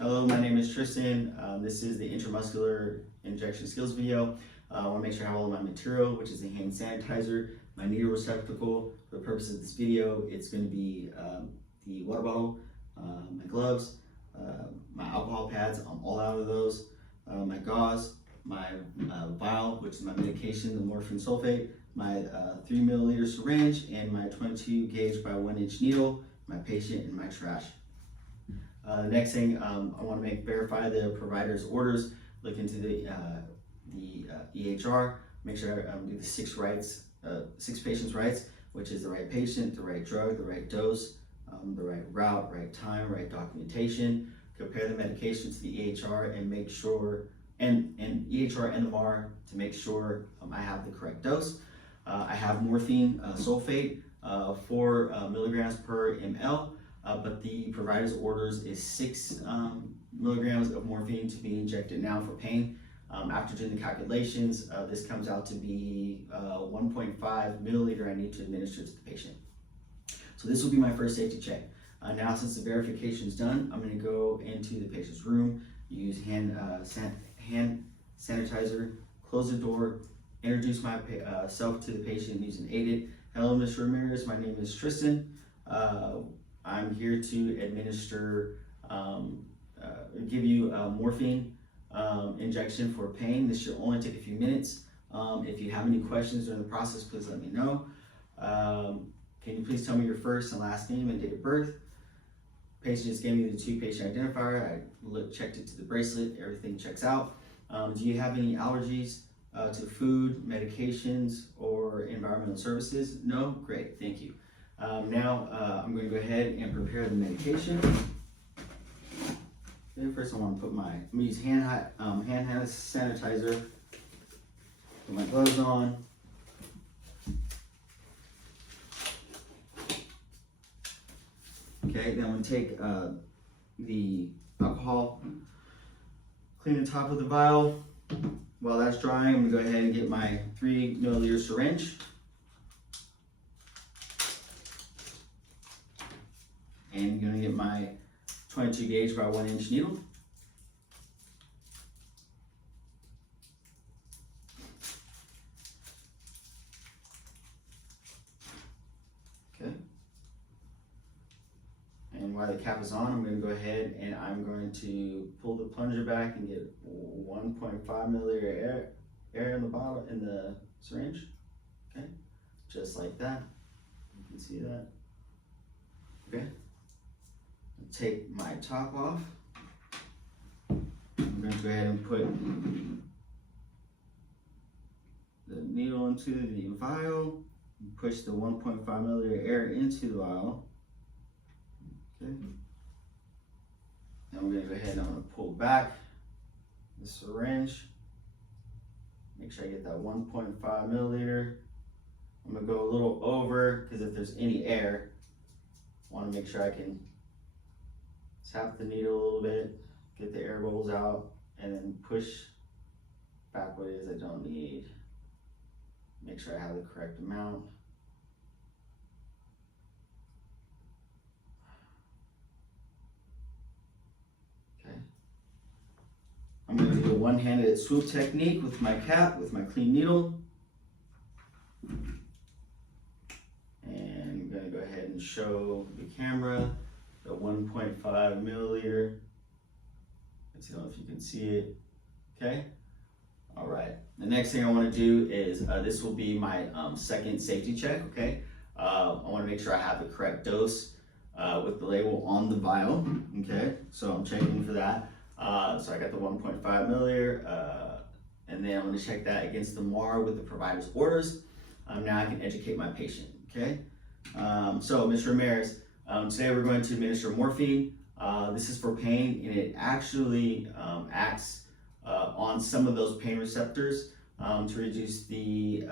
Hello, my name is Tristan. This is the intramuscular injection skills video. I want to make sure I have all of my material, which is the hand sanitizer, my needle receptacle. For the purpose of this video, it's going to be the water bottle, my gloves, my alcohol pads, all out of those, my gauze, my vial, which is my medication, the morphine sulfate, my 3 milliliter syringe, and my 22 gauge by 1 inch needle, my patient, and my trash. The next thing I want to verify the provider's orders, look into the EHR, make sure I do the 6 patients' rights, which is the right patient, the right drug, the right dose, the right route, right time, right documentation. Compare the medication to the EHR and make sure, and EHR and the MAR to make sure I have the correct dose. I have morphine sulfate, 4 milligrams per ml. But the provider's orders is 6 milligrams of morphine to be injected now for pain. After doing the calculations, this comes out to be 1.5 milliliter I need to administer to the patient. So this will be my first safety check. Now, since the verification is done, I'm going to go into the patient's room, use hand sanitizer, close the door, introduce myself to the patient using aided. Hello, Mr. Ramirez. My name is Tristan. I'm here to administer, give you a morphine injection for pain. This should only take a few minutes. If you have any questions during the process, please let me know. Can you please tell me your first and last name and date of birth? Patient just gave me the 2 patient identifier. I checked it to the bracelet. Everything checks out. Do you have any allergies to food, medications, or environmental services? No? Great, thank you. Now I'm going to go ahead and prepare the medication. Okay, first I'm going to use hand sanitizer. Put my gloves on. Okay, then I'm going to take the alcohol, clean the top of the vial. While that's drying, I'm going to go ahead and get my 3 milliliter syringe. And I'm going to get my 22 gauge by 1 inch needle. Okay. And while the cap is on, I'm going to go ahead and I'm going to pull the plunger back and get 1.5 milliliter air in the bottle, in the syringe. Okay, just like that. You can see that. Okay. Take my top off. I'm going to go ahead and put the needle into the vial and push the 1.5 milliliter air into the vial. Okay. Now I'm going to go ahead and I'm going to pull back the syringe. Make sure I get that 1.5 milliliter. I'm going to go a little over because if there's any air, I want to make sure I can tap the needle a little bit, get the air bubbles out, and then push back what it is I don't need. Make sure I have the correct amount. Okay. I'm going to do a one-handed swoop technique with my cap, with my clean needle. And I'm going to go ahead and show the camera the 1.5 milliliter. Let's know if you can see it. Okay. All right. The next thing I want to do is this will be my second safety check. Okay. I want to make sure I have the correct dose with the label on the vial. Okay. So I'm checking for that. So I got the 1.5 milliliter, and then I'm going to check that against the MAR with the provider's orders. Now I can educate my patient. Okay. So Mr. Ramirez. Today we're going to administer morphine. This is for pain, and it actually acts on some of those pain receptors to reduce the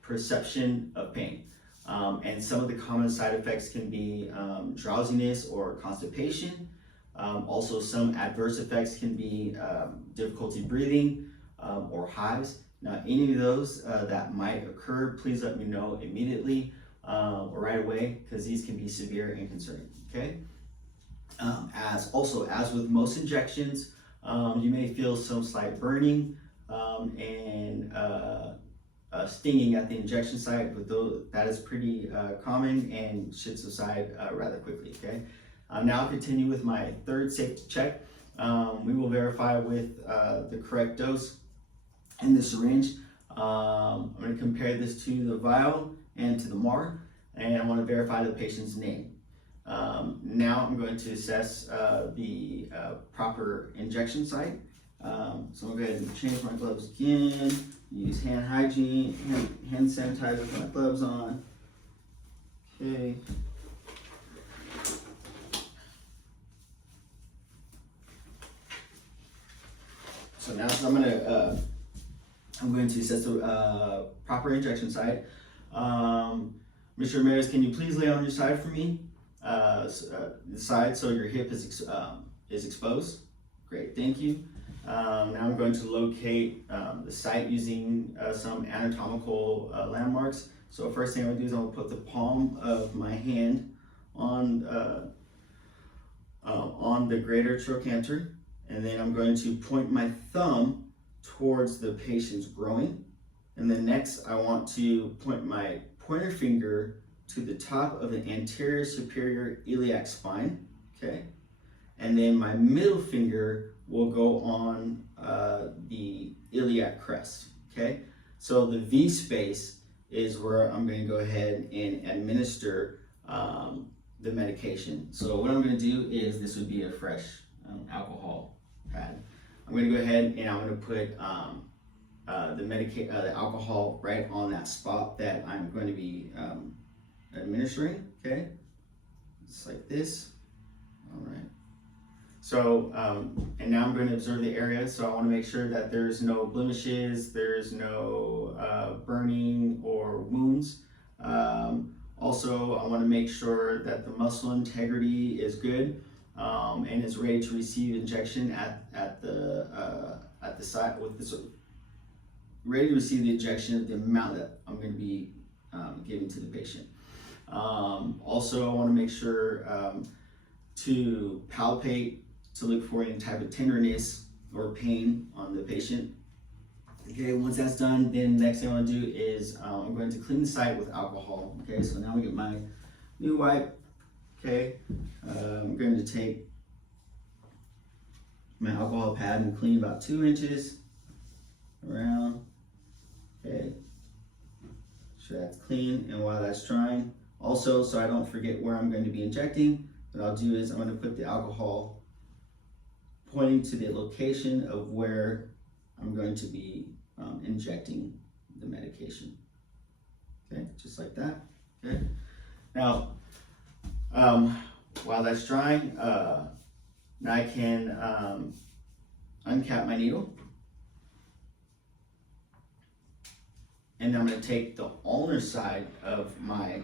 perception of pain. And some of the common side effects can be drowsiness or constipation. Also, some adverse effects can be difficulty breathing or hives. Now, any of those that might occur, please let me know immediately or right away, because these can be severe and concerning. Okay. As with most injections, you may feel some slight burning and stinging at the injection site, but that is pretty common and should subside rather quickly. Okay. Now I'll continue with my third safety check. We will verify with the correct dose in the syringe. I'm going to compare this to the vial and to the MAR, and I want to verify the patient's name. Now I'm going to assess the proper injection site. So I'm going to go ahead and change my gloves again, use hand hygiene, hand sanitizer with my gloves on. Okay. So now I'm going to assess the proper injection site. Mr. Ramirez, can you please lay on your side for me? The side so your hip is exposed. Great, thank you. Now I'm going to locate the site using some anatomical landmarks. So first thing I'm going to do is I'm going to put the palm of my hand on the greater trochanter, and then I'm going to point my thumb towards the patient's groin. And then next I want to point my pointer finger to the top of the anterior superior iliac spine, okay? And then my middle finger will go on the iliac crest, okay? So the V space is where I'm going to go ahead and administer the medication. So what I'm going to do is, this would be a fresh alcohol pad. I'm going to go ahead and I'm going to put the alcohol right on that spot that I'm going to be administering, okay? Just like this. All right. So, and now I'm going to observe the area. So I want to make sure that there's no blemishes, there's no burning or wounds. Also, I want to make sure that the muscle integrity is good and is ready to receive injection at the site with this, ready to receive the injection at the amount that I'm going to be giving to the patient. Also, I want to make sure to palpate to look for any type of tenderness or pain on the patient. Okay, once that's done, then next thing I want to do is I'm going to clean the site with alcohol. Okay, so now we get my new wipe. Okay, I'm going to take my alcohol pad and clean about 2 inches around. Okay, sure that's clean. And while that's drying, also, so I don't forget where I'm going to be injecting, what I'll do is I'm going to put the alcohol pointing to the location of where I'm going to be injecting the medication. Okay, just like that. Okay. Now, while that's drying, now I can uncap my needle. And I'm going to take the ulnar side of my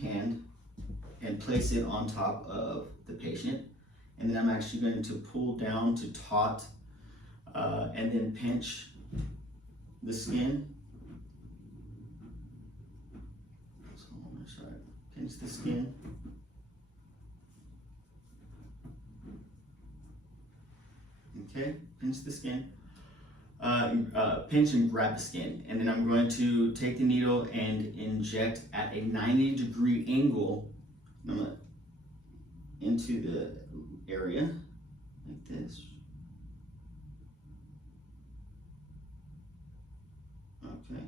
hand and place it on top of the patient. And then I'm actually going to pull down to taut and then pinch the skin. So ulnar side, pinch the skin. Okay, pinch the skin. Pinch and grab the skin, and then I'm going to take the needle and inject at a 90-degree angle into the area like this. Okay,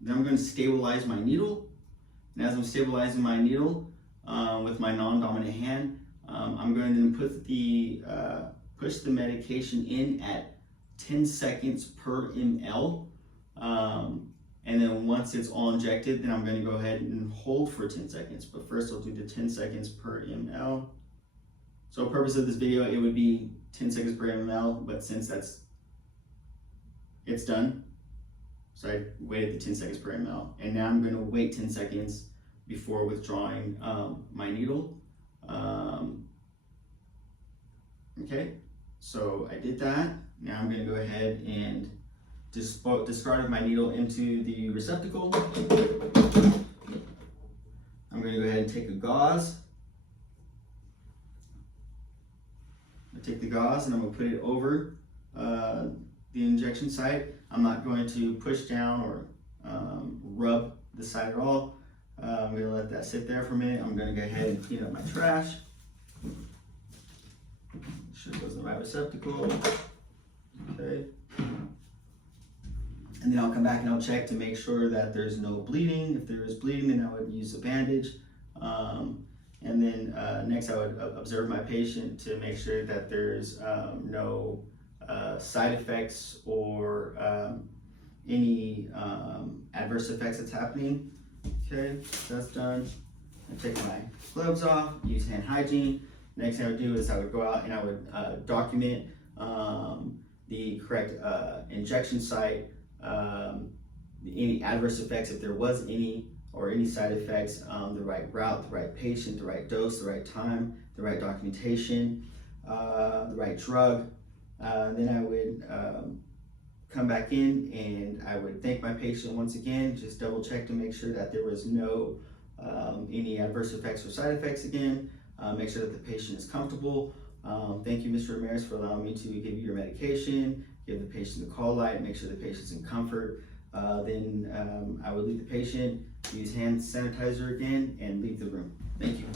then I'm going to stabilize my needle, and as I'm stabilizing my needle with my non-dominant hand, I'm going to put push the medication in at 10 seconds per ml, and then once it's all injected, then I'm going to go ahead and hold for 10 seconds. But first I'll do the 10 seconds per ml. So purpose of this video, it would be 10 seconds per ml, but since it's done, so I waited the 10 seconds per ml, and now I'm going to wait 10 seconds before withdrawing my needle. Okay, so I did that. Now I'm going to go ahead and discard my needle into the receptacle. I'm going to go ahead and take a gauze take the gauze and I'm gonna put it over the injection site. I'm not going to push down or rub the site at all. I'm gonna let that sit there for a minute. I'm gonna go ahead and clean up my trash. Make sure it goes in the right receptacle. Okay. And then I'll come back and I'll check to make sure that there's no bleeding. If there is bleeding, then I would use a bandage. And then next I would observe my patient to make sure that there's no side effects or any adverse effects that's happening. Okay, so that's done. I take my gloves off, use hand hygiene. Next thing I would do is I would go out and I would document the correct injection site, any adverse effects if there was any, or any side effects, the right route, the right patient, the right dose, the right time, the right documentation, the right drug. Then I would come back in and I would thank my patient once again, just double check to make sure that there was no any adverse effects or side effects again, make sure that the patient is comfortable. Thank you, Mr. Ramirez, for allowing me to give you your medication, give the patient the call light, make sure the patient's in comfort. Then I would leave the patient, use hand sanitizer again, and leave the room. Thank you.